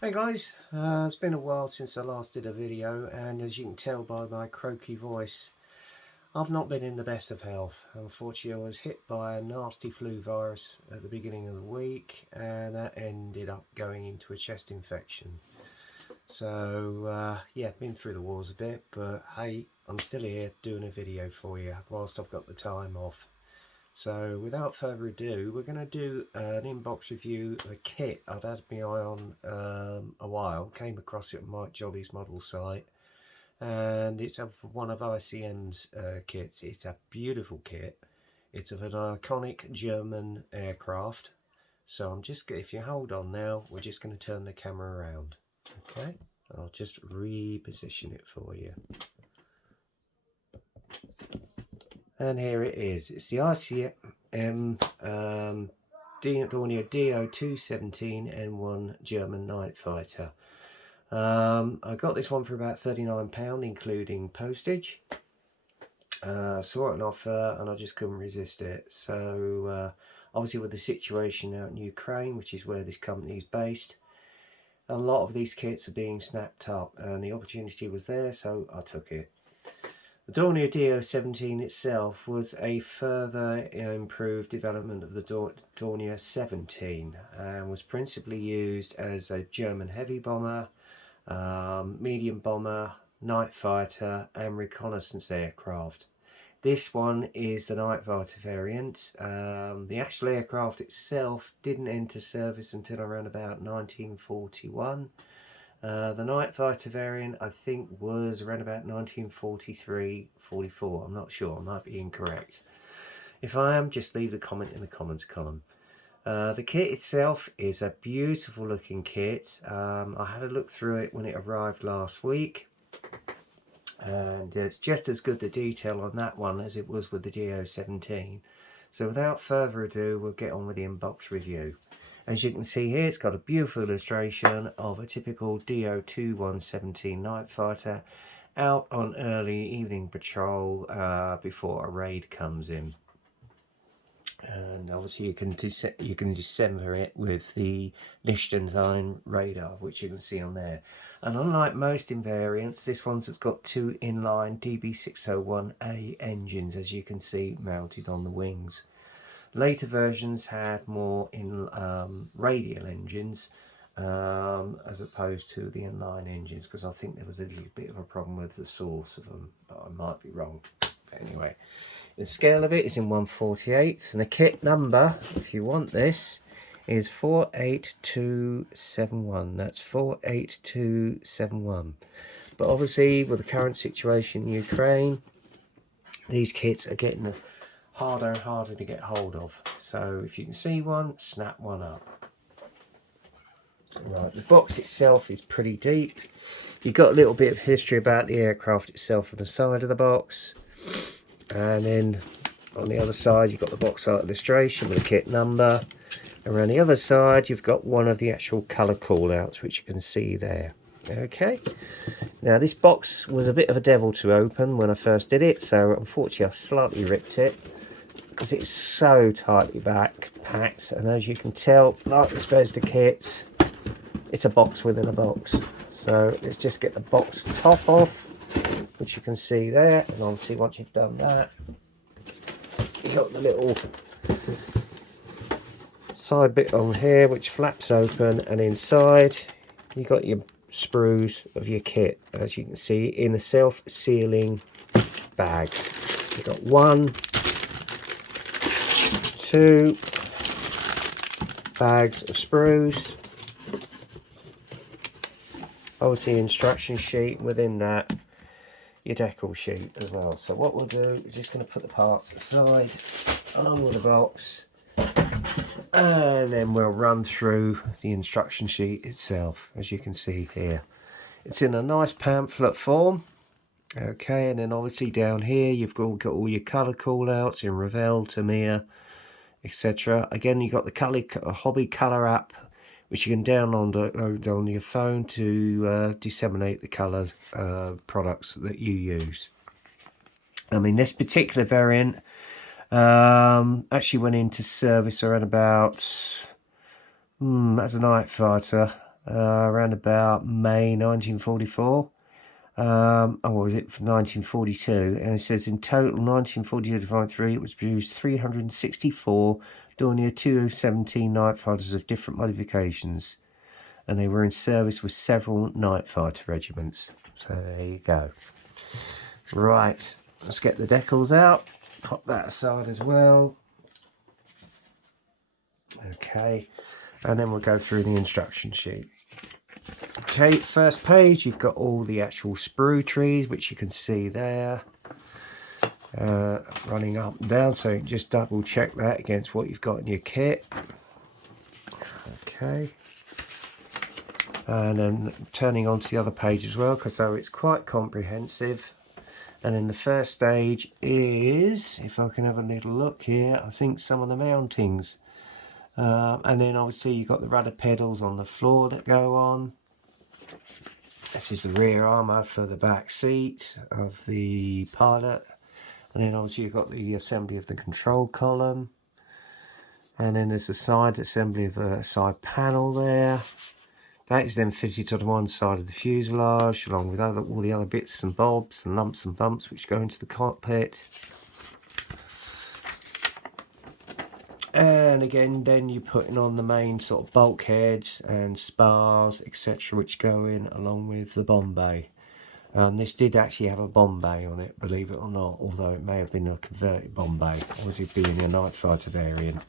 Hey guys, it's been a while since I last did a video, and as you can tell by my croaky voice, I've not been in the best of health. Unfortunately, I was hit by a nasty flu virus at the beginning of the week, and that ended up going into a chest infection. So yeah, been through the wars a bit, but hey, I'm still here doing a video for you whilst I've got the time off. So without further ado, we're going to do an inbox review of a kit I'd had my eye on a while. Came across it on Mike Jolly's model site, and it's one of ICM's kits. It's a beautiful kit. It's of an iconic German aircraft. So I'm just, if you hold on now, we're just going to turn the camera around. Okay, I'll just reposition it for you. And here it is. It's the ICM Dornier Do217 N1 German Nightfighter. I got this one for about £39, including postage. Saw it on offer and I just couldn't resist it. So obviously with the situation out in Ukraine, which is where this company is based, a lot of these kits are being snapped up and the opportunity was there, so I took it. The Dornier Do217 itself was a further improved development of the Dornier 17 and was principally used as a German heavy bomber, medium bomber, night fighter and reconnaissance aircraft. This one is the Nightfighter variant. The actual aircraft itself didn't enter service until around about 1941. The Nightfighter variant I think was around about 1943-44. I'm not sure, I might be incorrect. If I am, just leave the comment in the comments column. The kit itself is a beautiful looking kit. I had a look through it when it arrived last week, and it's just as good the detail on that one as it was with the Do217. So without further ado, we'll get on with the inbox review. As you can see here, it's got a beautiful illustration of a typical Do217 Nightfighter out on early evening patrol before a raid comes in. And obviously you can dissemble it with the Liechtenstein radar, which you can see on there. And unlike most invariants, this one's got two inline DB601A engines, as you can see, mounted on the wings. Later versions had more in radial engines as opposed to the inline engines, because I think there was a little bit of a problem with the source of them, but I might be wrong. But anyway, the scale of it is in 1/48, and the kit number, if you want this, is 48271. That's 48271. But obviously, with the current situation in Ukraine, these kits are getting harder and harder to get hold of. So if you can see one, snap one up. Right, the box itself is pretty deep. You've got a little bit of history about the aircraft itself on the side of the box. And then on the other side, you've got the box art illustration with the kit number. Around the other side, you've got one of the actual colour callouts, which you can see there. Okay, now this box was a bit of a devil to open when I first did it, so unfortunately I slightly ripped it because it's so tightly packed, and as you can tell, like the Bethesda kits, it's a box within a box. So let's just get the box top off, which you can see there, and obviously once you've done that, you've got the little side bit on here which flaps open, and inside you've got your sprues of your kit, as you can see, in the self-sealing bags. You've got 1, 2 bags of sprues, obviously instruction sheet, within that your decal sheet as well. So what we'll do is just going to put the parts aside along with the box, and then we'll run through the instruction sheet itself. As you can see here, it's in a nice pamphlet form. Okay, and then obviously down here you've got all your colour callouts in Revell, Tamiya, etc. Again, you've got the hobby colour app, which you can download on your phone to disseminate the colour products that you use. I mean, this particular variant actually went into service around about, as a night fighter, around about May 1944. Or was it from 1942? And it says in total, 1942 to 1953, it was produced 364 Dornier 217 Nightfighters of different modifications, and they were in service with several Nightfighter regiments. So there you go. Right, let's get the decals out. Pop that aside as well. Okay, and then we'll go through the instruction sheet. Okay, first page, you've got all the actual sprue trees, which you can see there, running up and down, so just double check that against what you've got in your kit. Okay, and then turning on to the other page as well, because though it's quite comprehensive. And then the first stage is, if I can have a little look here, I think some of the mountings. And then obviously you've got the rudder pedals on the floor that go on. This is the rear armour for the back seat of the pilot. And then obviously you've got the assembly of the control column. And then there's the side assembly of a side panel there. That is then fitted to the one side of the fuselage, along with all the other bits and bobs and lumps and bumps which go into the cockpit. And again, then you're putting on the main sort of bulkheads and spars, etc., which go in along with the bomb bay. This did actually have a bomb bay on it, believe it or not, although it may have been a converted bomb bay, obviously being a Nightfighter variant.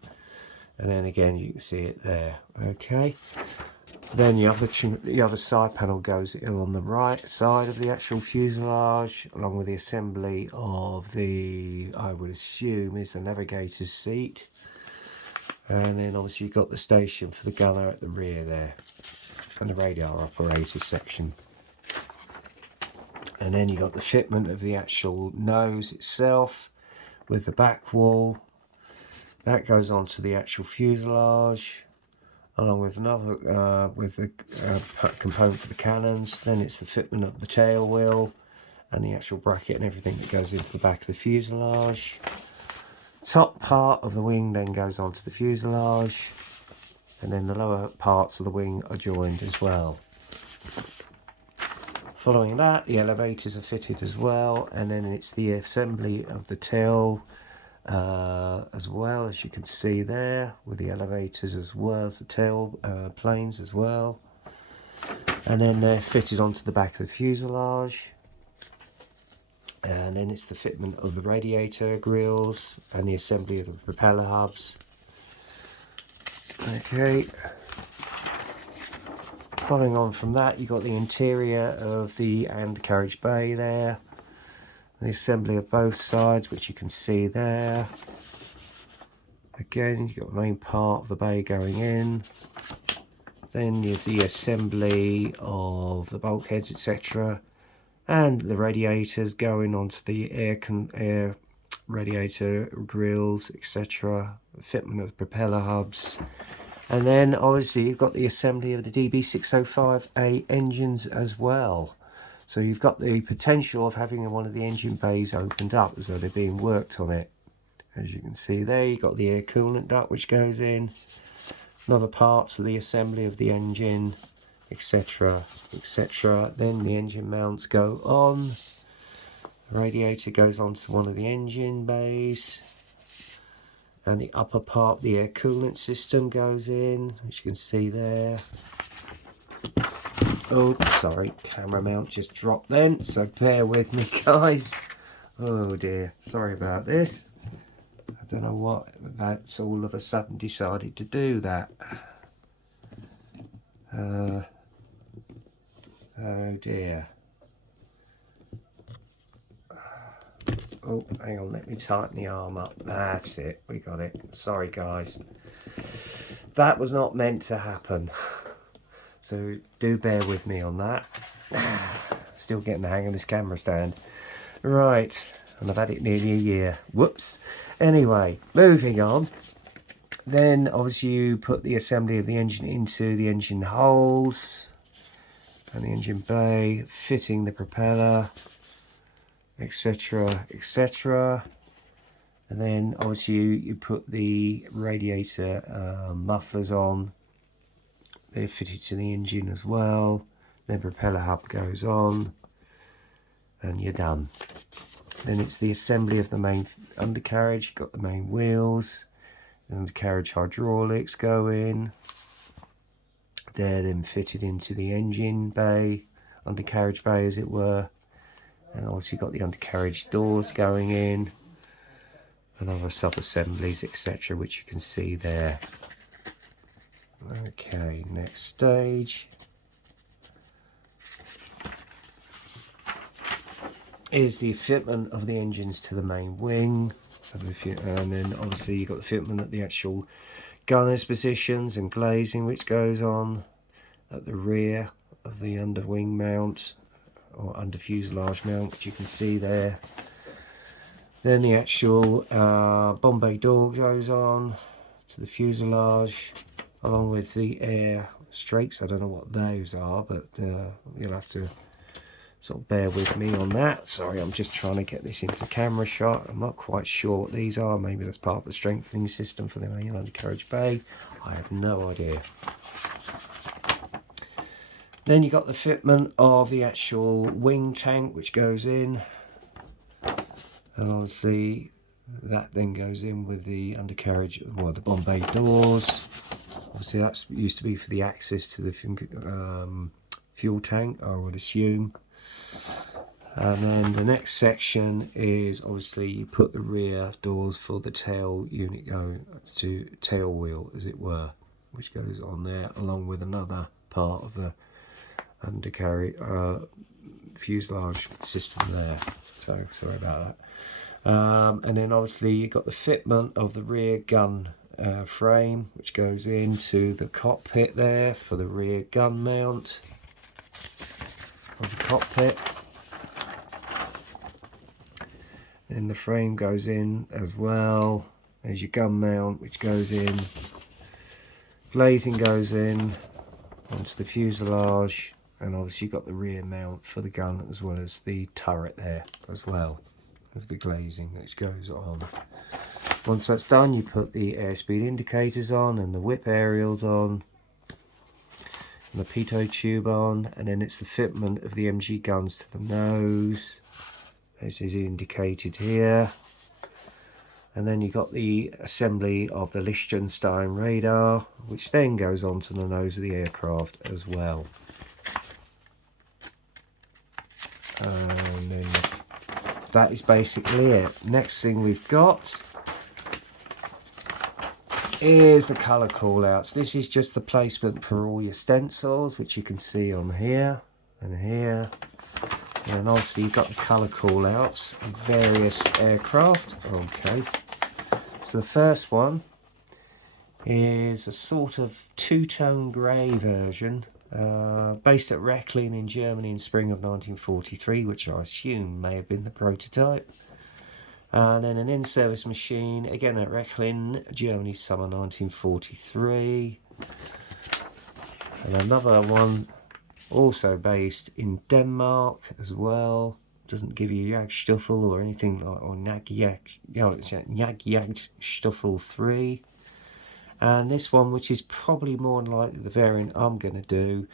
And then again, you can see it there. Okay. Then the other side panel goes in on the right side of the actual fuselage, along with the assembly of the, I would assume, is the navigator's seat. And then obviously you've got the station for the gunner at the rear there, and the radar operator section. And then you've got the fitment of the actual nose itself with the back wall. That goes on to the actual fuselage, along with another component for the cannons. Then it's the fitment of the tail wheel and the actual bracket and everything that goes into the back of the fuselage. Top part of the wing then goes onto the fuselage, and then the lower parts of the wing are joined as well. Following that, the elevators are fitted as well, and then it's the assembly of the tail as well, as you can see there, with the elevators as well as the tail planes as well. And then they're fitted onto the back of the fuselage. And then it's the fitment of the radiator grills and the assembly of the propeller hubs. Okay. Following on from that, you've got the interior of the undercarriage bay there. The assembly of both sides, which you can see there. Again, you've got the main part of the bay going in. Then you have the assembly of the bulkheads, etc. And the radiators going onto the air radiator grills, etc. Fitment of propeller hubs. And then obviously you've got the assembly of the DB605A engines as well. So you've got the potential of having one of the engine bays opened up as though they're being worked on it. As you can see there, you've got the air coolant duct which goes in. Other parts of the assembly of the engine, etc, etc. Then the engine mounts go on. The radiator goes onto one of the engine bays. And the upper part, the air coolant system goes in, as you can see there. Oh, sorry, camera mount just dropped then, so bear with me, guys. Oh dear, sorry about this. I don't know what, that's all of a sudden decided to do that. Oh dear. Oh, hang on, let me tighten the arm up. That's it, we got it. Sorry, guys. That was not meant to happen. So do bear with me on that. Still getting the hang of this camera stand. Right, and I've had it nearly a year. Whoops. Anyway, moving on. Then obviously you put the assembly of the engine into the engine holes and the engine bay, fitting the propeller, etc, etc. And then obviously you put the radiator mufflers on, they're fitted to the engine as well. Then propeller hub goes on, and you're done. Then it's the assembly of the main undercarriage. You've got the main wheels, the undercarriage hydraulics go in. They're then fitted into the engine bay, undercarriage bay as it were. And also you've got the undercarriage doors going in, and other sub-assemblies, etc., which you can see there. Okay, next stage is the fitment of the engines to the main wing, and then obviously you've got the fitment at the actual gunner's positions and glazing, which goes on at the rear of the under wing mount or under fuselage mount, which you can see there. Then the actual bomb bay door goes on to the fuselage, along with the air strakes. I don't know what those are, but you'll have to sort of bear with me on that. Sorry, I'm just trying to get this into camera shot. I'm not quite sure what these are. Maybe that's part of the strengthening system for the main undercarriage bay. I have no idea. Then you got the fitment of the actual wing tank, which goes in, and obviously that then goes in with the undercarriage, well, the bomb bay doors. Obviously that's used to be for the access to the fuel tank, I would assume. And then the next section is obviously you put the rear doors for the tail unit going to tail wheel, as it were, which goes on there along with another part of the undercarriage fuselage system there. So sorry about that. And then obviously you've got the fitment of the rear gun frame, which goes into the cockpit there for the rear gun mount of the cockpit. Then the frame goes in as well. There's your gun mount, which goes in. Glazing goes in onto the fuselage, and obviously you've got the rear mount for the gun as well as the turret there as well, with the glazing which goes on. Once that's done, you put the airspeed indicators on and the whip aerials on, and the pitot tube on, and then it's the fitment of the MG guns to the nose, as is indicated here. And then you got the assembly of the Liechtenstein radar, which then goes onto the nose of the aircraft as well. And then that is basically it. Next thing we've got is the colour callouts. This is just the placement for all your stencils, which you can see on here and here. And obviously you've got the colour callouts of various aircraft. Okay, so the first one is a sort of two-tone grey version, based at Rechlin in Germany in spring of 1943, which I assume may have been the prototype. And then an in-service machine, again at Rechlin, Germany, summer 1943. And another one also based in Denmark as well. Doesn't give you Jagdstaffel or anything like, or Jagdstaffel 3. And this one, which is probably more than likely the variant I'm going to do,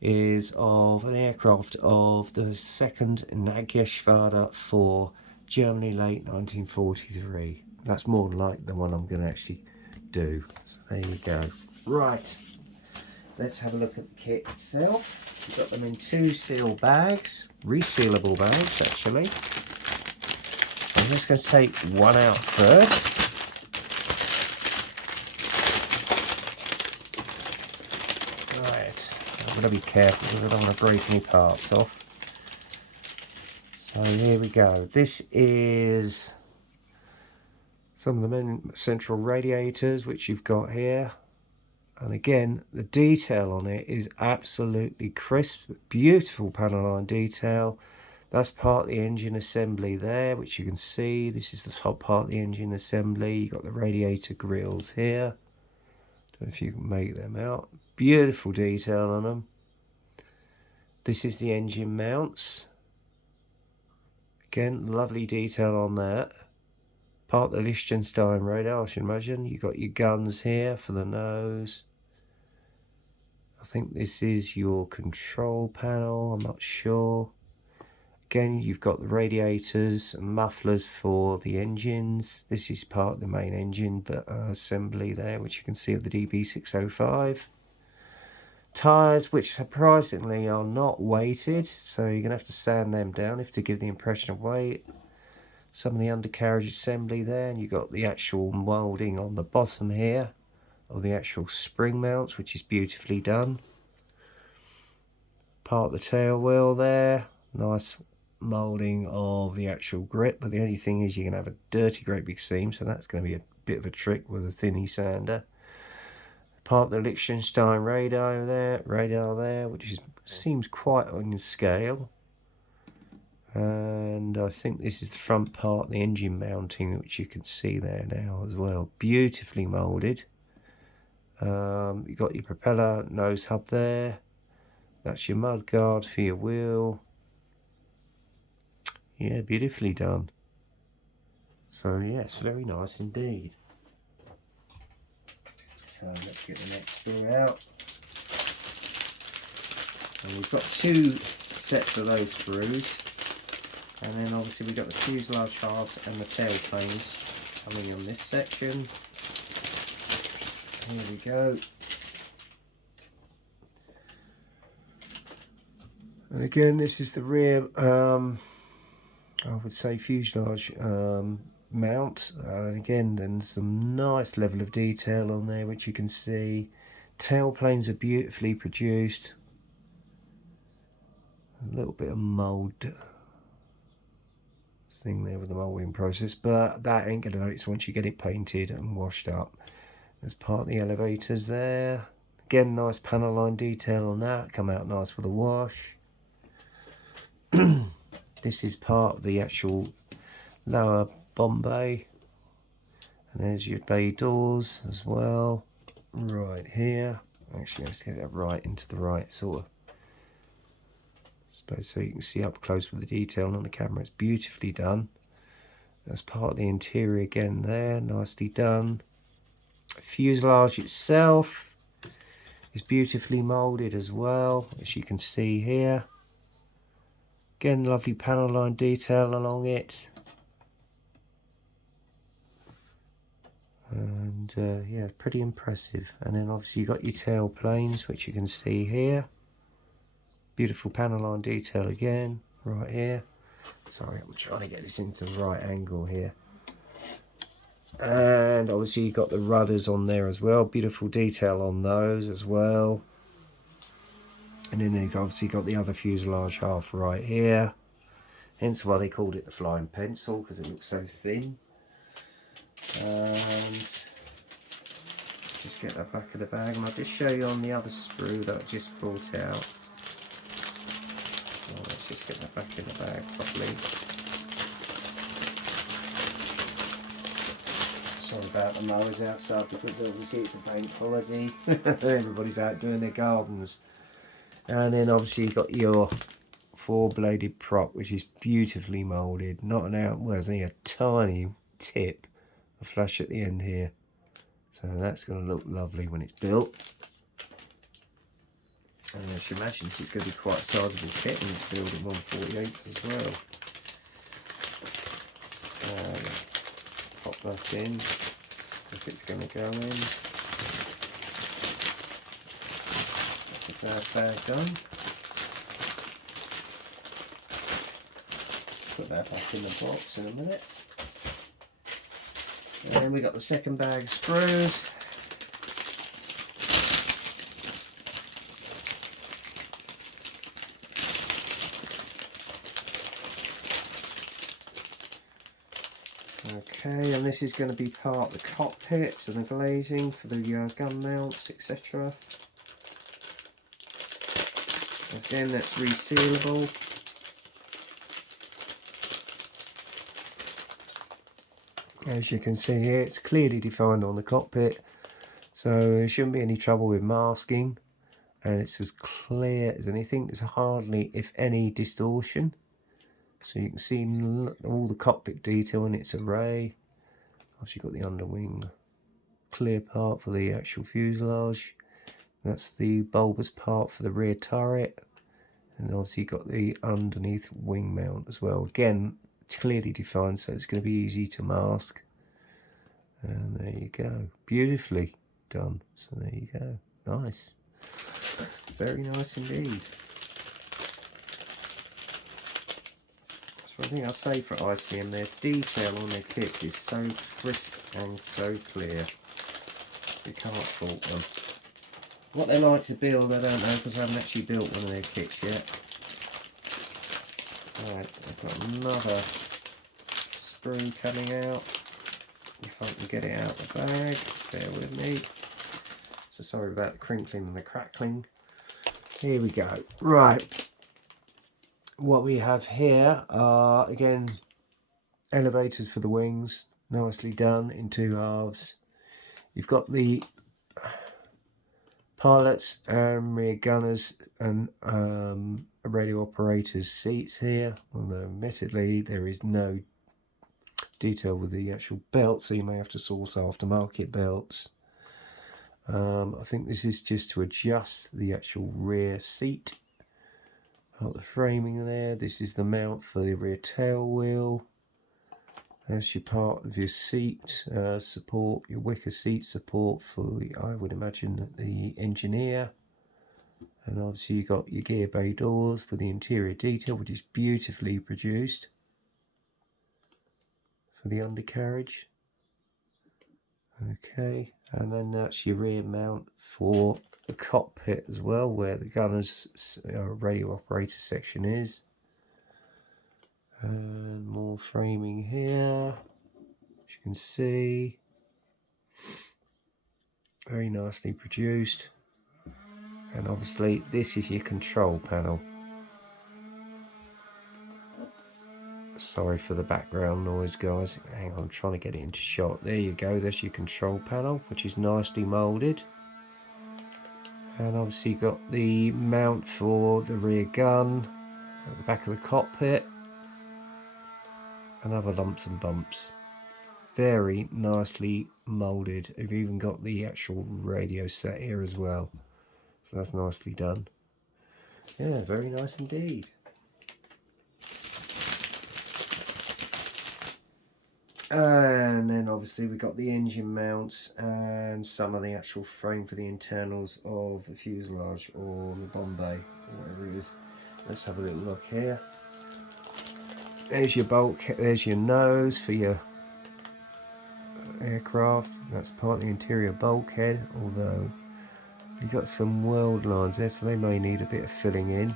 is of an aircraft of the second Jagdgeschwader for Germany late 1943. That's more than likely the one I'm going to actually do. So there you go. Right. Let's have a look at the kit itself. We've got them in two seal bags, resealable bags actually. I'm just going to take one out first. Right, I'm going to be careful because I don't want to break any parts off. So here we go. This is some of the main central radiators which you've got here. And again, the detail on it is absolutely crisp, beautiful panel line detail. That's part of the engine assembly there, which you can see. This is the top part of the engine assembly. You've got the radiator grills here. Don't know if you can make them out. Beautiful detail on them. This is the engine mounts. Again, lovely detail on that. Part of the Liechtenstein radar, I should imagine. You've got your guns here for the nose. I think this is your control panel, I'm not sure. Again, you've got the radiators and mufflers for the engines. This is part of the main engine but assembly there, which you can see of the DB605. Tyres, which surprisingly are not weighted, so you're going to have to sand them down if to give the impression of weight. Some of the undercarriage assembly there, and you've got the actual moulding on the bottom here of the actual spring mounts, which is beautifully done. Part of the tail wheel there, nice moulding of the actual grip, but the only thing is you're going to have a dirty great big seam, so that's going to be a bit of a trick with a thinny sander. Part of the Liechtenstein radar there, which seems quite on scale. And I think this is the front part, the engine mounting, which you can see there now as well. Beautifully moulded. You've got your propeller nose hub there. That's your mud guard for your wheel. Yeah, beautifully done. So yes, very nice indeed. So let's get the next screw out. And we've got two sets of those screws. And then obviously we've got the fuselage halves and the tail planes coming on this section. Here we go. And again, this is the rear, I would say fuselage mount. Again, then some nice level of detail on there, which you can see. Tail planes are beautifully produced. A little bit of mould thing there with the moulding process, but that ain't gonna notice once you get it painted and washed up. There's part of the elevators there. Again, nice panel line detail on that, come out nice for the wash. This is part of the actual lower bomb bay, and there's your bay doors as well, right here. Actually, let's get that right into the right sort of space so you can see up close with the detail on the camera. It's beautifully done. That's part of the interior again there, nicely done. Fuselage itself is beautifully moulded as well, as you can see here. Again, lovely panel line detail along it. And yeah, pretty impressive. And then obviously you've got your tail planes, which you can see here. Beautiful panel line detail again, right here. Sorry, I'm trying to get this into the right angle here. And obviously you've got the rudders on there as well. Beautiful detail on those as well. And then you've obviously got the other fuselage half right here. Hence why they called it the flying pencil, because it looks so thin. And just get that back of the bag, and I'll just show you on the other sprue that I just brought out. So let's just get that back in the bag properly. Sorry about the mowers outside, because obviously it's a bank holiday. Everybody's out doing their gardens. And then obviously you've got your four-bladed prop, which is beautifully moulded. Not an out, well, there's only a tiny tip, a flush at the end here. So that's going to look lovely when it's built. And I should imagine it's going to be quite a sizable kit when it's built in 1/48 as well. Pop that in, if it's going to go in. That's a bad bag done. Put that back in the box in a minute. And then we got the second bag of screws. Okay, and this is going to be part of the cockpits and the glazing for the gun mounts, etc. Again, that's resealable. As you can see here, it's clearly defined on the cockpit, so there shouldn't be any trouble with masking, and it's as clear as anything. There's hardly, if any, distortion. So you can see all the cockpit detail in its array. Obviously you've got the underwing clear part for the actual fuselage. That's the bulbous part for the rear turret. And obviously you've got the underneath wing mount as well. Again, clearly defined, so it's going to be easy to mask. And there you go. Beautifully done. So there you go. Nice. Very nice indeed. That's one thing I'll say for ICM. Their detail on their kits is so crisp and so clear. You can't fault them. What they like to build, I don't know, because I haven't actually built one of their kits yet. Right, I've got another sprue coming out. If I can get it out of the bag, bear with me. So sorry about the crinkling and the crackling. Here we go. Right, what we have here are, again, elevators for the wings. Nicely done in 2 halves. You've got the pilots and rear gunners and radio operators seats here, although admittedly there is no detail with the actual belt, so you may have to source aftermarket belts. I think this is just to adjust the actual rear seat. Got the framing there. This is the mount for the rear tail wheel. That's your part of your seat support, your wicker seat support for, I would imagine, the engineer. And obviously you've got your gear bay doors for the interior detail, which is beautifully produced for the undercarriage. Okay, and then that's your rear mount for the cockpit as well, where the gunner's radio operator section is. And more framing here, as you can see, very nicely produced. And obviously this is your control panel. Sorry for the background noise, guys. Hang on, I'm trying to get it into shot. There you go, there's your control panel, which is nicely moulded. And obviously you've got the mount for the rear gun at the back of the cockpit. And other lumps and bumps. Very nicely moulded. You've even got the actual radio set here as well. So that's nicely done. Yeah, very nice indeed. And then obviously we've got the engine mounts and some of the actual frame for the internals of the fuselage or the bomb bay, or whatever it is. Let's have a little look here. There's your bulkhead, there's your nose for your aircraft. That's part of the interior bulkhead, although you've got some weld lines there, so they may need a bit of filling in.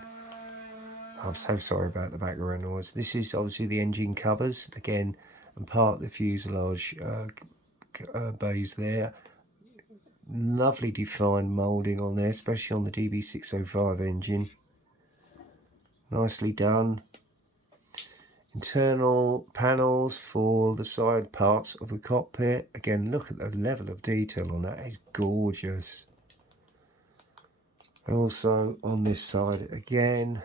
I'm so sorry about the background noise. This is obviously the engine covers, again, and part of the fuselage bays there. Lovely defined moulding on there, especially on the DB605 engine. Nicely done. Internal panels for the side parts of the cockpit. Again, look at the level of detail on that. It's gorgeous. And also on this side again,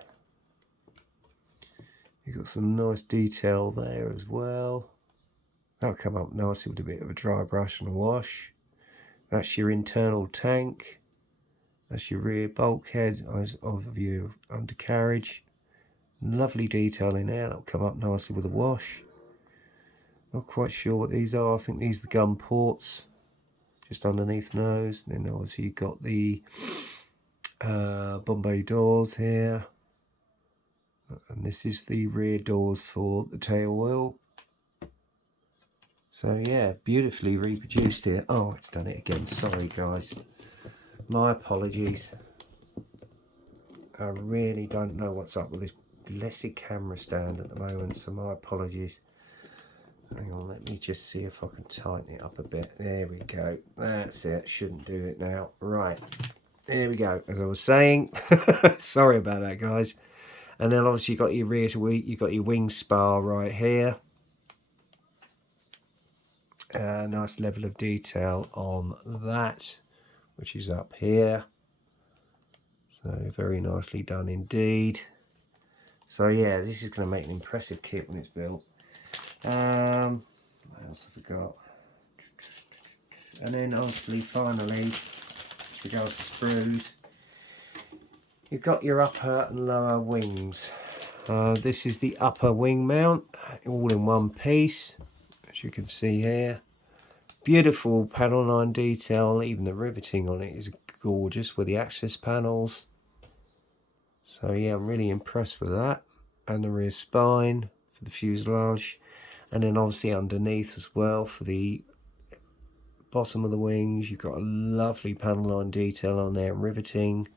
you've got some nice detail there as well. That'll come up nicely with a bit of a dry brush and a wash. That's your internal tank. That's your rear bulkhead overview of undercarriage. Lovely detail in there. That'll come up nicely with a wash. Not quite sure what these are. I think these are the gun ports, just underneath the nose. And then obviously you've got the bomb bay doors here. And this is the rear doors for the tail wheel. So yeah, beautifully reproduced here. Oh, it's done it again. Sorry guys. My apologies. I really don't know what's up with this blessed camera stand at the moment, so my apologies. Hang on, let me just see if I can tighten it up a bit. There we go. That's it. Shouldn't do it now. Right. There we go. As I was saying, sorry about that, guys. And then obviously you've got your rear to wing, you've got your wing spar right here. Nice level of detail on that, which is up here. So very nicely done indeed. So yeah, this is going to make an impressive kit when it's built. What else have we got? And then obviously finally, regards to sprues. You've got your upper and lower wings. This is the upper wing mount, all in one piece, as you can see here. Beautiful panel line detail, even the riveting on it is gorgeous with the access panels. So yeah, I'm really impressed with that. And the rear spine for the fuselage, and then obviously underneath as well for the bottom of the wings, you've got a lovely panel line detail on there, riveting.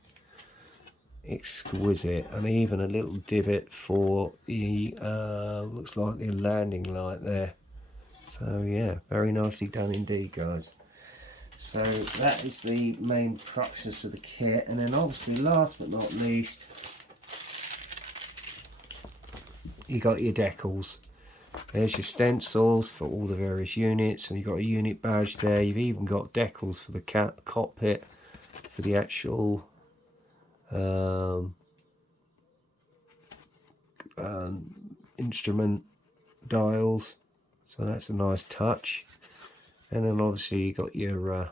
Exquisite. And even a little divot for the looks like the landing light there. So yeah, very nicely done indeed, guys. So that is the main cruxus of the kit. And then obviously last but not least, you got your decals. There's your stencils for all the various units, and you've got a unit badge there. You've even got decals for the cockpit, for the actual instrument dials. So that's a nice touch. And then obviously you got your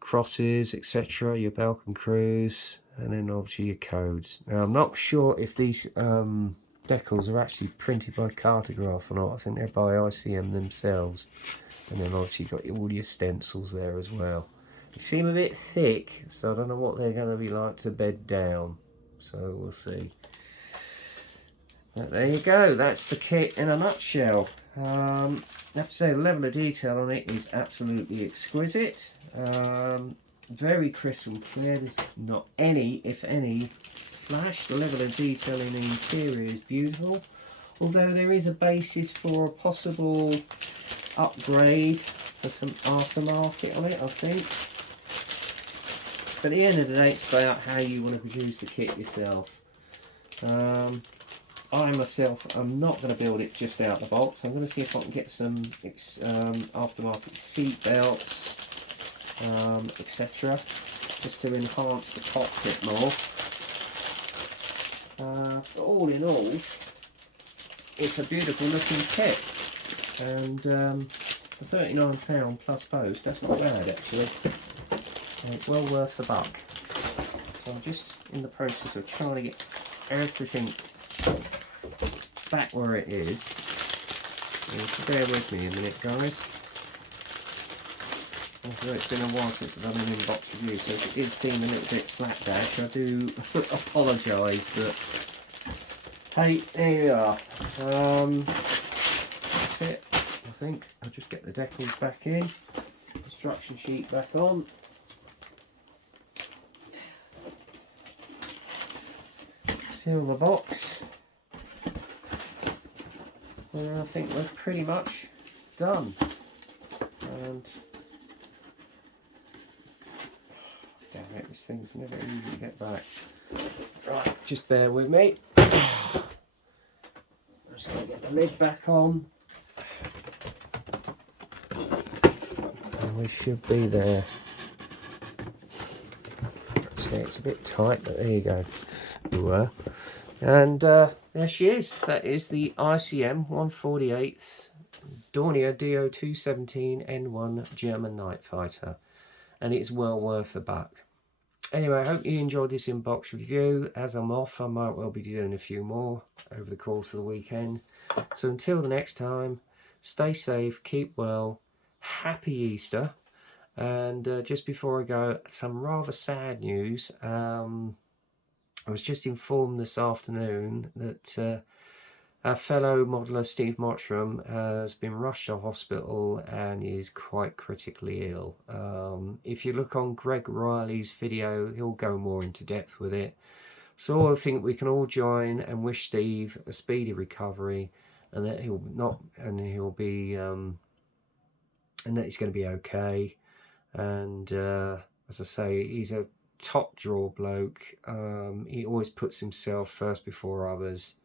crosses, etc., your Balkan crews, and then obviously your codes. Now I'm not sure if these decals are actually printed by Cartograph or not. I think they're by ICM themselves. And then obviously you've got all your stencils there as well. They seem a bit thick, so I don't know what they're going to be like to bed down. So we'll see. But there you go, that's the kit in a nutshell. I have to say the level of detail on it is absolutely exquisite. Very crisp and clear. There's not any, if any, flash. The level of detail in the interior is beautiful. Although there is a basis for a possible upgrade for some aftermarket on it, I think. But at the end of the day, it's about how you want to produce the kit yourself. I myself am not going to build it just out the box. I'm going to see if I can get some aftermarket seat belts, etc., just to enhance the cockpit more. But all in all, it's a beautiful looking kit, and for £39 plus post, that's not bad actually. Well worth the buck. So I'm just in the process of trying to get everything back where it is. So bear with me a minute, guys. Also, it's been a while since I've done an inbox review, so if it did seem a little bit slapdash, I do apologise. But hey, here we are. That's it. I think I'll just get the decals back in, instruction sheet back on. Seal the box. And I think we're pretty much done. And damn it, this thing's never easy to get back. Right, just bear with me. I'm just going to get the lid back on. And we should be there. See, it's a bit tight, but there you go. And there she is. That is the ICM 148th Dornier Do217 N1 German Nightfighter, and it's well worth the buck. Anyway, I hope you enjoyed this inbox review. As I'm off, I might well be doing a few more over the course of the weekend. So until the next time, stay safe, keep well, happy Easter, and just before I go, some rather sad news. I was just informed this afternoon that our fellow modeller Steve Mottram has been rushed to hospital and is quite critically ill. If you look on Greg Riley's video, he'll go more into depth with it. So I think we can all join and wish Steve a speedy recovery, and that he'll be and that he's going to be okay. And as I say, he's a top draw bloke. He always puts himself first before others.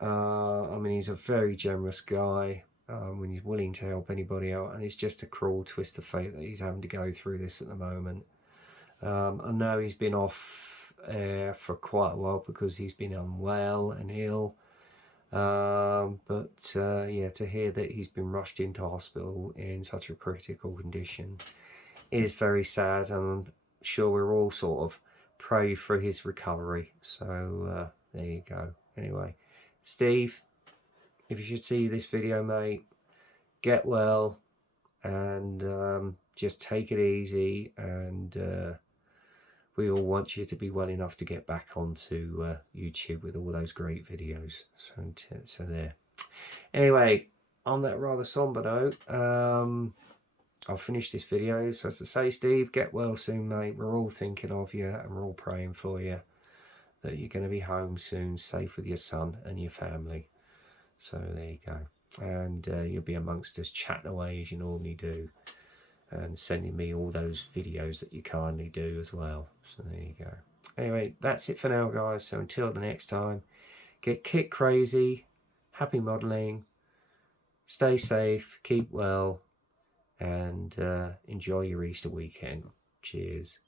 I mean, he's a very generous guy when he's willing to help anybody out, and it's just a cruel twist of fate that he's having to go through this at the moment. I know he's been off air for quite a while because he's been unwell and ill, but yeah, to hear that he's been rushed into hospital in such a critical condition is very sad, and I'm sure we're all sort of pray for his recovery. So there you go. Anyway, Steve, if you should see this video, mate, get well, and just take it easy, and we all want you to be well enough to get back onto YouTube with all those great videos. So there. Anyway, on that rather somber note, I'll finish this video. So as I say, Steve, get well soon, mate. We're all thinking of you, and we're all praying for you, that you're going to be home soon, safe with your son and your family. So there you go. And you'll be amongst us chatting away as you normally do, and sending me all those videos that you kindly do as well. So there you go. Anyway, that's it for now, guys. So until the next time, get kit crazy, happy modelling, stay safe, keep well, and enjoy your Easter weekend. Cheers.